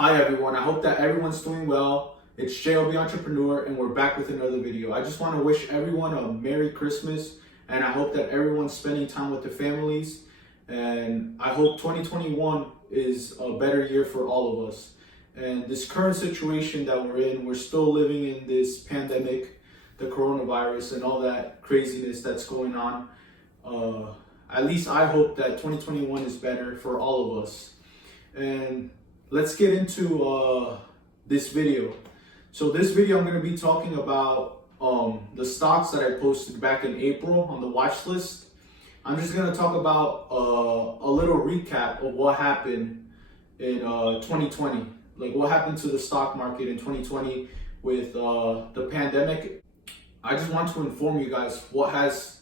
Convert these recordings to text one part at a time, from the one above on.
Hi everyone, I hope that everyone's doing well. It's JLB Entrepreneur and we're back with another video. I just want to wish everyone a Merry Christmas and I hope that everyone's spending time with their families, and I hope 2021 is a better year for all of us. And this current situation that we're in, we're still living in this pandemic, the coronavirus and all that craziness that's going on. At least I hope that 2021 is better for all of us. And let's get into this video. So this video I'm going to be talking about the stocks that I posted back in April on the watch list. I'm just going to talk about a little recap of what happened in 2020. Like what happened to the stock market in 2020 with the pandemic. I just want to inform you guys what has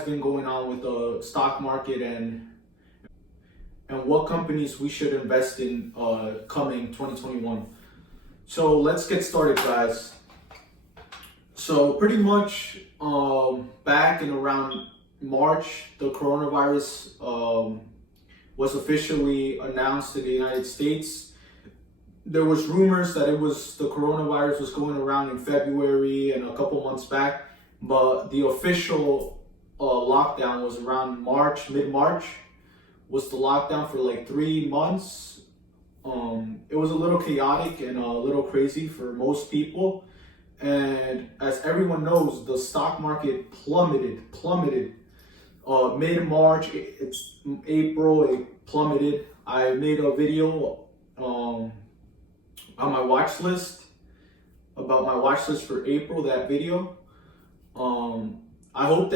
been going on with the stock market and what companies we should invest in coming 2021. So let's get started, guys. So pretty much back in around March, the coronavirus was officially announced in the United States. There was rumors that the coronavirus was going around in February and a couple months back, but the official lockdown was around March, mid-March. Was the lockdown for like 3 months. It was a little chaotic and a little crazy for most people. And as everyone knows, the stock market plummeted. Mid-March, it's April, it plummeted. I made a video on my watch list, about my watch list for April, that video. I hope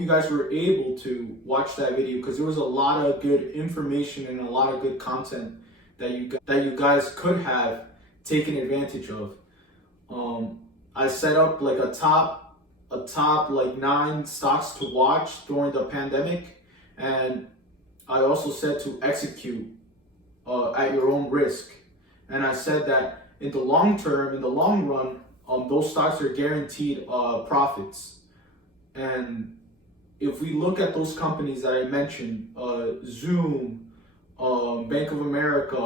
you guys were able to watch that video because there was a lot of good information and a lot of good content that you guys could have taken advantage of. I set up like a top like 9 stocks to watch during the pandemic, and I also said to execute at your own risk. And I said that in the long term, in the long run, those stocks are guaranteed profits. And if we look at those companies that I mentioned, Zoom, Bank of America,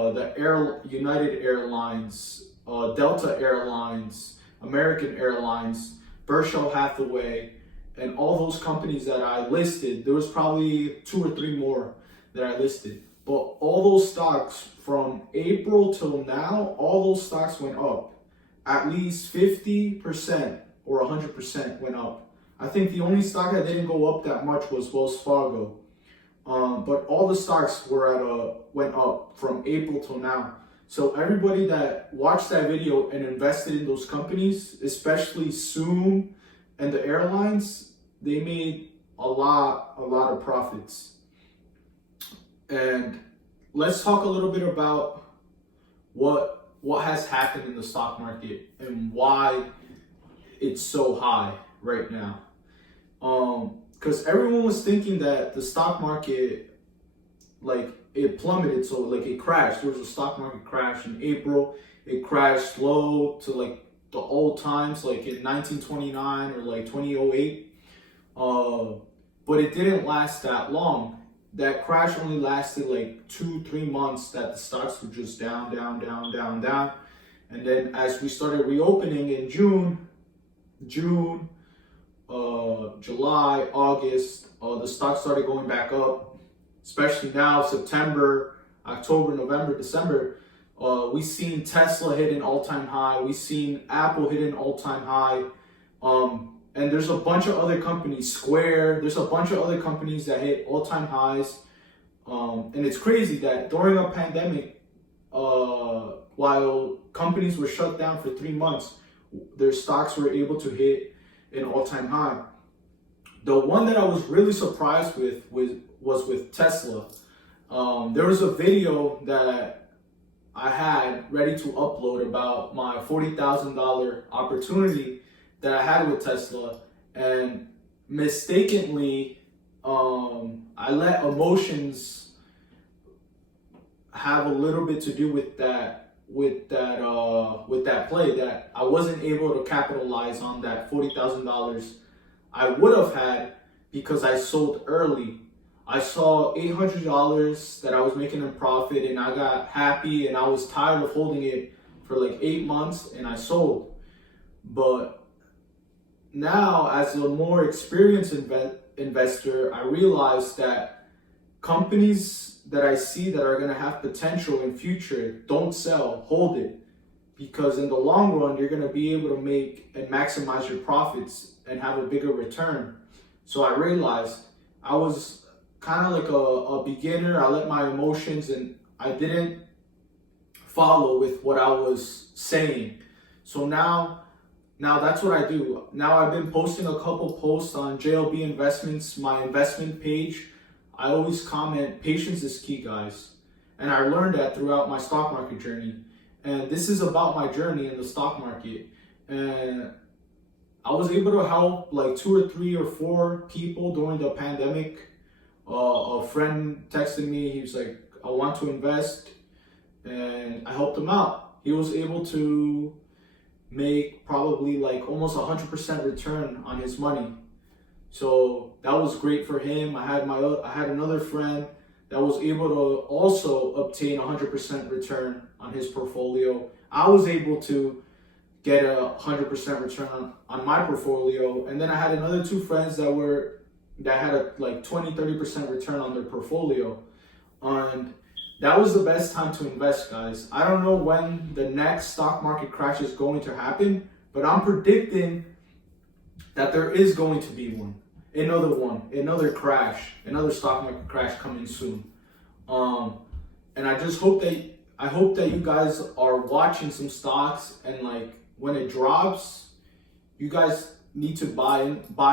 United Airlines, Delta Airlines, American Airlines, Berkshire Hathaway, and all those companies that I listed, there was probably 2 or 3 more that I listed. But all those stocks from April till now, all those stocks went up. At least 50% or 100% went up. I think the only stock that didn't go up that much was Wells Fargo. But all the stocks went up from April till now. So everybody that watched that video and invested in those companies, especially Zoom and the airlines, they made a lot of profits. And let's talk a little bit about what has happened in the stock market and why it's so high right now. Because everyone was thinking that the stock market, like, it plummeted, so like it crashed. There was a stock market crash in April. It crashed low to like the old times, like in 1929 or like 2008. But it didn't last that long. That crash only lasted like 2-3 months, that the stocks were just down. And then as we started reopening in June, July, August, the stocks started going back up. Especially now, September, October, November, December, we've seen Tesla hit an all-time high. We've seen Apple hit an all-time high. And there's a bunch of other companies, Square, there's a bunch of other companies that hit all-time highs. And it's crazy that during a pandemic, while companies were shut down for 3 months, their stocks were able to hit an all-time high. The one that I was really surprised with was with Tesla. There was a video that I had ready to upload about my $40,000 opportunity that I had with Tesla, and mistakenly I let emotions have a little bit to do with that play, that I wasn't able to capitalize on that $40,000 I would have had because I sold early. I saw $800 that I was making in profit, and I got happy, and I was tired of holding it for like 8 months, and I sold. But now, as a more experienced investor, I realized that companies that I see that are going to have potential in future, don't sell, hold it. Because in the long run, you're going to be able to make and maximize your profits and have a bigger return. So I realized I was kind of like a beginner. I let my emotions, and I didn't follow with what I was saying. So now that's what I do. Now I've been posting a couple posts on JLB Investments, my investment page. I always comment, patience is key, guys. And I learned that throughout my stock market journey. And this is about my journey in the stock market. And I was able to help like 2 or 3 or 4 people during the pandemic. A friend texted me, he was like, I want to invest. And I helped him out. He was able to make probably like almost 100% return on his money. So that was great for him. I had another friend that was able to also obtain 100% return on his portfolio. I was able to get a 100% return on my portfolio. And then I had another 2 friends that had a like 20-30% return on their portfolio. And that was the best time to invest, guys. I don't know when the next stock market crash is going to happen, but I'm predicting that there is going to be another crash, another stock market crash coming soon. And I just hope that you guys are watching some stocks, and like when it drops, you guys need to buy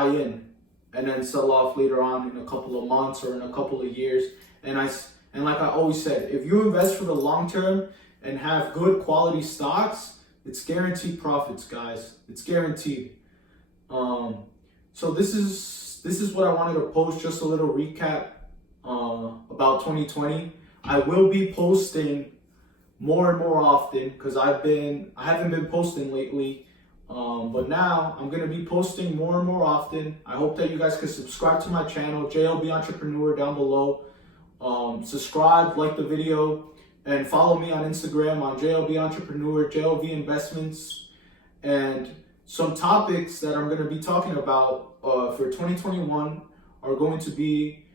in, and then sell off later on in a couple of months or in a couple of years. And like I always said, if you invest for the long term and have good quality stocks, it's guaranteed profits, guys. It's guaranteed. So this is what I wanted to post, just a little recap about 2020. I will be posting more and more often because I haven't been posting lately. But now I'm going to be posting more and more often. I hope that you guys can subscribe to my channel, JLB Entrepreneur, down below. Subscribe, like the video, and follow me on Instagram on JLB Entrepreneur, JLB Investments. And some topics that I'm going to be talking about for 2021 are going to be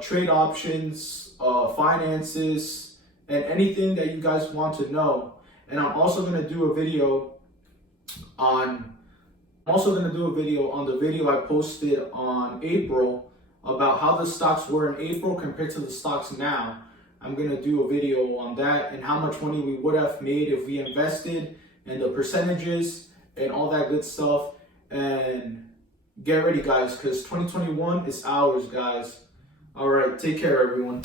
trade options, finances, and anything that you guys want to know. And I'm also going to do a video on the video I posted on April about how the stocks were in April compared to the stocks now. I'm going to do a video on that and how much money we would have made if we invested, and the percentages and all that good stuff. And get ready, guys, because 2021 is ours, guys. All right, take care, everyone.